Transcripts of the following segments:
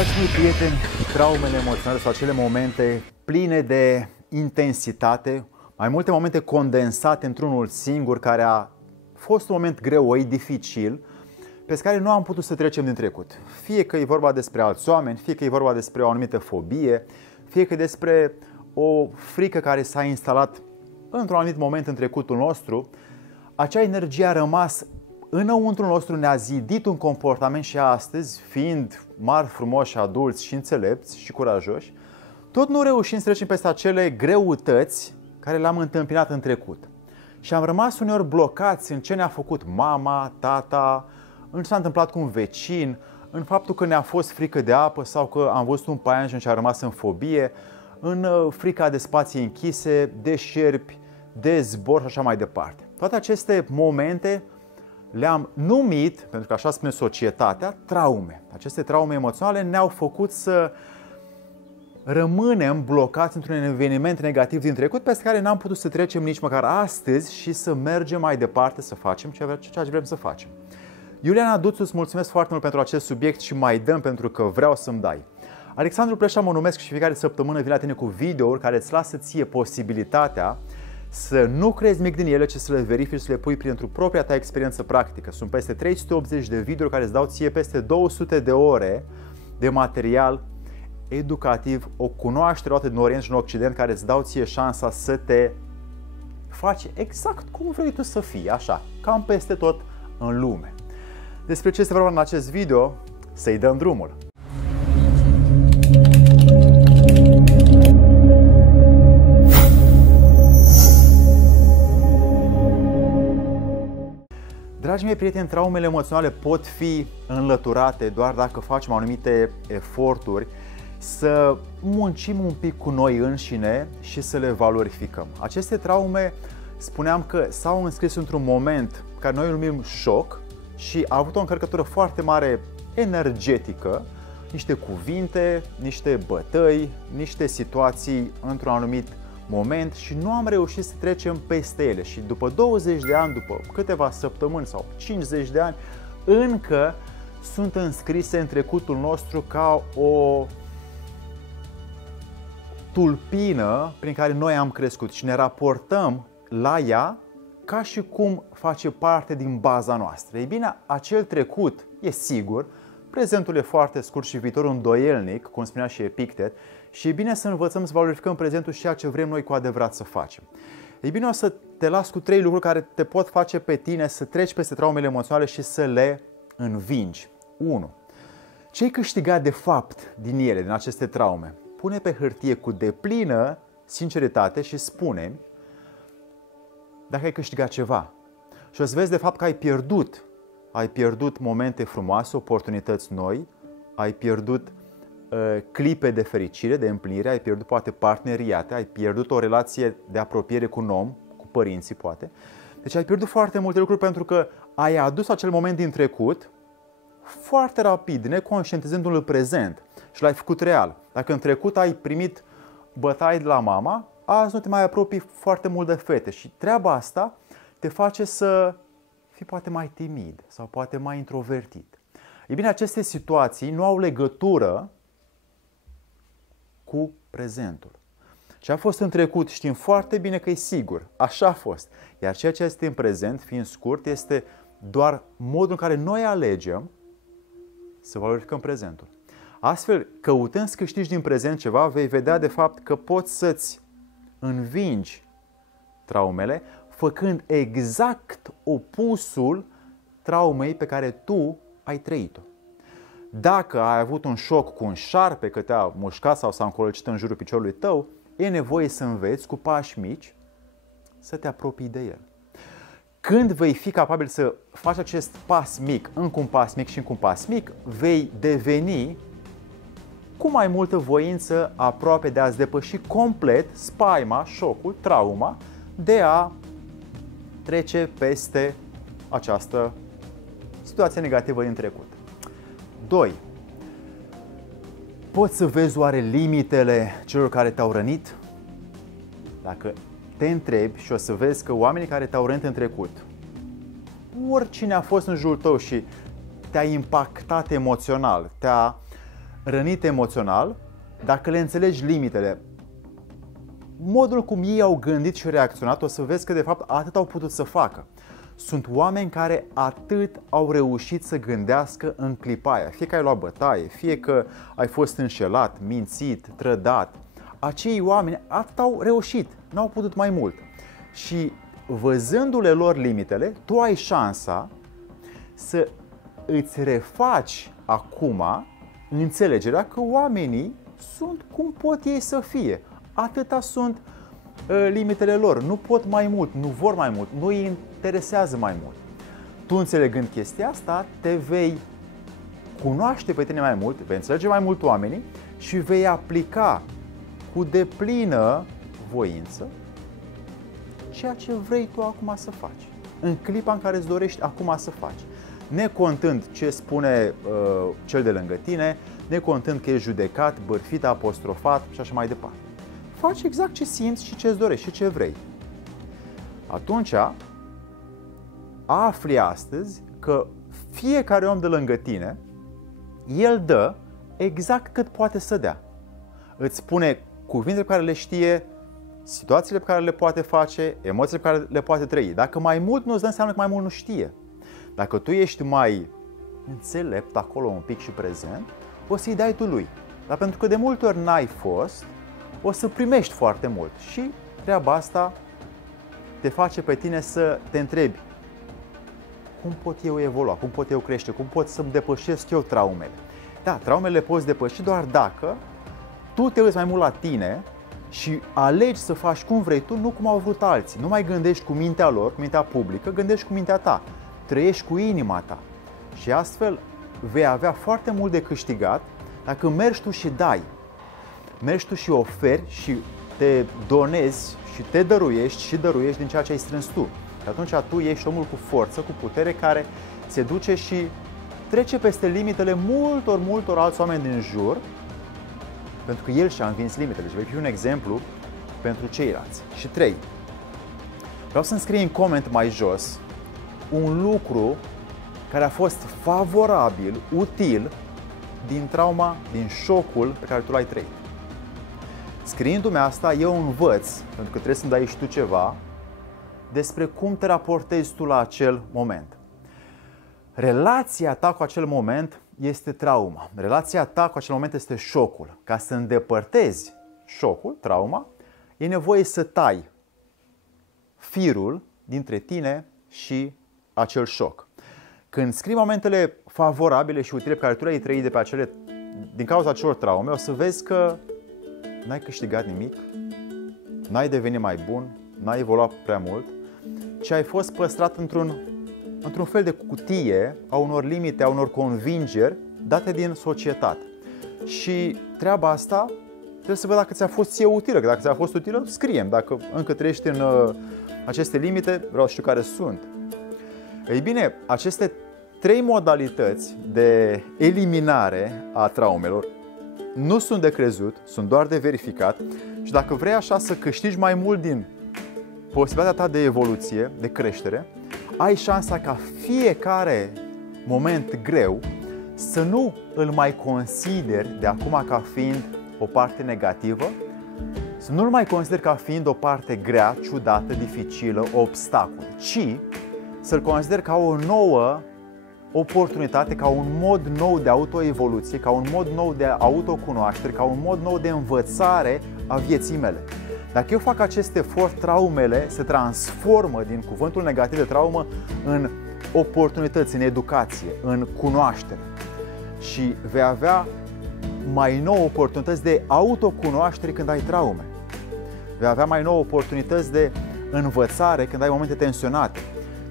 Dragii mei prieteni, traumele emoționale sau acele momente pline de intensitate, mai multe momente condensate într-unul singur, care a fost un moment greoi, dificil, pe care nu am putut să trecem din trecut. Fie că e vorba despre alți oameni, fie că e vorba despre o anumită fobie, fie că e despre o frică care s-a instalat într-un anumit moment în trecutul nostru, acea energie a rămas înăuntru nostru, ne-a zidit un comportament și astăzi, fiind mari, frumoși, adulți și înțelepți și curajoși, tot nu reușim să trecem peste acele greutăți care le-am întâmpinat în trecut. Și am rămas uneori blocați în ce ne-a făcut mama, tata, în ce s-a întâmplat cu un vecin, în faptul că ne-a fost frică de apă sau că am văzut un paianjen și a rămas în fobie, în frica de spații închise, de șerpi, de zbor și așa mai departe. Toate aceste momente le-am numit, pentru că așa spune societatea, traume. Aceste traume emoționale ne-au făcut să rămânem blocați într-un eveniment negativ din trecut peste care n-am putut să trecem nici măcar astăzi și să mergem mai departe să facem ceea ce vrem să facem. Iuliana Duțu, îți mulțumesc foarte mult pentru acest subiect și mai dăm pentru că vreau să-mi dai. Alexandru Pleșa mă numesc și fiecare săptămână vin la tine cu videouri care îți lasă ție posibilitatea să nu crezi mic din ele, ci să le verifici și să le pui printr-o propria ta experiență practică. Sunt peste 380 de videouri care îți dau ție peste 200 de ore de material educativ, o cunoaștere luată din Orient și în Occident, care îți dau ție șansa să te faci exact cum vrei tu să fii, așa, cam peste tot în lume. Despre ce este vorba în acest video? Să-i dăm drumul! Dragii mei prieteni, traumele emoționale pot fi înlăturate doar dacă facem anumite eforturi să muncim un pic cu noi înșine și să le valorificăm. Aceste traume, spuneam că s-au înscris într-un moment care noi îl numim șoc și a avut o încărcătură foarte mare energetică, niște cuvinte, niște bătăi, niște situații într-un anumit moment și nu am reușit să trecem peste ele. Și după 20 de ani, după câteva săptămâni sau 50 de ani, încă sunt înscrise în trecutul nostru ca o tulpină prin care noi am crescut și ne raportăm la ea ca și cum face parte din baza noastră. Ei bine, acel trecut e sigur, prezentul e foarte scurt și viitorul îndoielnic, cum spunea și Epictet, și e bine să învățăm să valorificăm prezentul și ceea ce vrem noi cu adevărat să facem. Ei bine, o să te las cu 3 lucruri care te pot face pe tine să treci peste traumele emoționale și să le învingi. 1. Ce ai câștigat de fapt din ele, din aceste traume? Pune pe hârtie cu deplină sinceritate și spune dacă ai câștigat ceva. Și o să vezi de fapt că ai pierdut. Ai pierdut momente frumoase, oportunități noi, ai pierdut clipe de fericire, de împlinire, ai pierdut poate parteneriate, ai pierdut o relație de apropiere cu un om, cu părinții poate. Deci ai pierdut foarte multe lucruri pentru că ai adus acel moment din trecut foarte rapid, neconștientizându-l în prezent și l-ai făcut real. Dacă în trecut ai primit bătaie de la mama, azi nu te mai apropii foarte mult de fete și treaba asta te face să fii poate mai timid sau poate mai introvertit. Ei bine, aceste situații nu au legătură cu prezentul. Ce a fost în trecut știm foarte bine că e sigur, așa a fost. Iar ceea ce este în prezent, fiind scurt, este doar modul în care noi alegem să valorificăm prezentul. Astfel, căutând să câștigi din prezent ceva, vei vedea de fapt că poți să-ți învingi traumele, făcând exact opusul traumei pe care tu ai trăit-o. Dacă ai avut un șoc cu un șarpe că te-a mușcat sau s-a încolăcit în jurul piciorului tău, e nevoie să înveți cu pași mici să te apropii de el. Când vei fi capabil să faci acest pas mic, încă un pas mic și încă un pas mic, vei deveni cu mai multă voință aproape de a-ți depăși complet spaima, șocul, trauma, de a trece peste această situație negativă din trecut. 2. Poți să vezi oare limitele celor care te-au rănit? Dacă te întrebi și o să vezi că oamenii care te-au rănit în trecut, oricine a fost în jurul tău și te-a impactat emoțional, te-a rănite emoțional, dacă le înțelegi limitele, modul cum ei au gândit și reacționat, o să vezi că de fapt atât au putut să facă. Sunt oameni care atât au reușit să gândească în clipa aia. Fie că ai luat bătaie, fie că ai fost înșelat, mințit, trădat. Acei oameni atât au reușit, n-au putut mai mult. Și văzându-le lor limitele, tu ai șansa să îți refaci acum înțelegerea că oamenii sunt cum pot ei să fie. Atâta sunt limitele lor, nu pot mai mult, nu vor mai mult, nu îi interesează mai mult. Tu înțelegând chestia asta, te vei cunoaște pe tine mai mult, vei înțelege mai mult oamenii și vei aplica cu deplină voință ceea ce vrei tu acum să faci, în clipa în care îți dorești acum să faci. Necontând ce spune cel de lângă tine, necontând că ești judecat, bârfit, apostrofat și așa mai departe. Faci exact ce simți și ce îți dorești și ce vrei. Atunci afli astăzi că fiecare om de lângă tine, el dă exact cât poate să dea. Îți spune cuvintele pe care le știe, situațiile pe care le poate face, emoțiile pe care le poate trăi. Dacă mai mult nu îți dă, înseamnă că mai mult nu știe. Dacă tu ești mai înțelept acolo un pic și prezent, o să-i dai tu lui. Dar pentru că de multe ori n-ai fost, o să primești foarte mult. Și treaba asta te face pe tine să te întrebi: cum pot eu evolua, cum pot eu crește, cum pot să-mi depășesc eu traumele. Da, traumele le poți depăși doar dacă tu te uiți mai mult la tine și alegi să faci cum vrei tu, nu cum au vrut alții. Nu mai gândești cu mintea lor, cu mintea publică, gândești cu mintea ta. Trăiești cu inima ta. Și astfel vei avea foarte mult de câștigat dacă mergi tu și dai. Mergi tu și oferi și te donezi și te dăruiești și dăruiești din ceea ce ai strâns tu. Și atunci tu ești omul cu forță, cu putere, care se duce și trece peste limitele multor alți oameni din jur, pentru că el și-a învins limitele. Și vei fi un exemplu pentru ceilalți. Și 3. Vreau să-mi scrii în coment mai jos un lucru care a fost favorabil, util, din trauma, din șocul pe care tu l-ai trăit. Scriindu-mi asta, eu învăț, pentru că trebuie să-mi dai și tu ceva, despre cum te raportezi tu la acel moment. Relația ta cu acel moment este trauma. Relația ta cu acel moment este șocul. Ca să îndepărtezi șocul, trauma, e nevoie să tai firul dintre tine și acel șoc. Când scrii momentele favorabile și utile pe care tu le-ai trăit din cauza acelor traume, o să vezi că n-ai câștigat nimic, n-ai devenit mai bun, n-ai evoluat prea mult, ci ai fost păstrat într-un fel de cutie a unor limite, a unor convingeri date din societate. Și treaba asta trebuie să văd dacă ți-a fost ție utilă, că dacă ți-a fost utilă, scrie-mi. Dacă încă trăiești în aceste limite, vreau să știu care sunt. Ei bine, aceste 3 modalități de eliminare a traumelor nu sunt de crezut, sunt doar de verificat. Și dacă vrei așa să câștigi mai mult din posibilitatea ta de evoluție, de creștere, ai șansa ca fiecare moment greu să nu îl mai consideri de acum ca fiind o parte negativă, să nu îl mai consideri ca fiind o parte grea, ciudată, dificilă, obstacol, ci să-l consideri ca o nouă oportunitate, ca un mod nou de autoevoluție, ca un mod nou de autocunoaștere, ca un mod nou de învățare a vieții mele. Dacă eu fac acest efort, traumele se transformă din cuvântul negativ de traumă în oportunități, în educație, în cunoaștere. Și vei avea mai nouă oportunități de autocunoaștere când ai traume. Vei avea mai nouă oportunități de învățare când ai momente tensionate.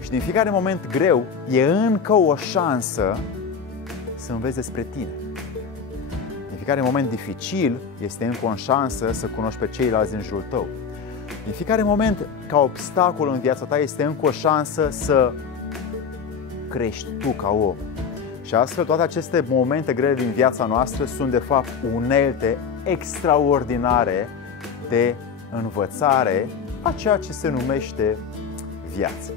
Și din fiecare moment greu e încă o șansă să înveți despre tine. Din fiecare moment dificil este încă o șansă să cunoști pe ceilalți din jurul tău. Din fiecare moment ca obstacol în viața ta este încă o șansă să crești tu ca om. Și astfel toate aceste momente grele din viața noastră sunt de fapt unelte extraordinare de învățare a ceea ce se numește viață.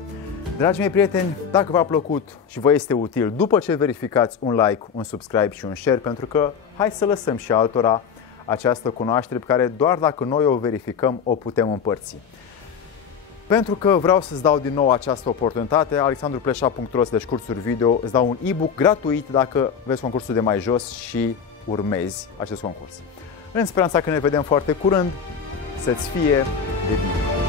Dragii mei prieteni, dacă v-a plăcut și vă este util, după ce verificați un like, un subscribe și un share, pentru că hai să lăsăm și altora această cunoaștere pe care doar dacă noi o verificăm, o putem împărți. Pentru că vreau să-ți dau din nou această oportunitate, alexandrupleșa.ro/cursuri video, îți dau un e-book gratuit dacă vezi concursul de mai jos și urmezi acest concurs. În speranța că ne vedem foarte curând, să-ți fie de bine!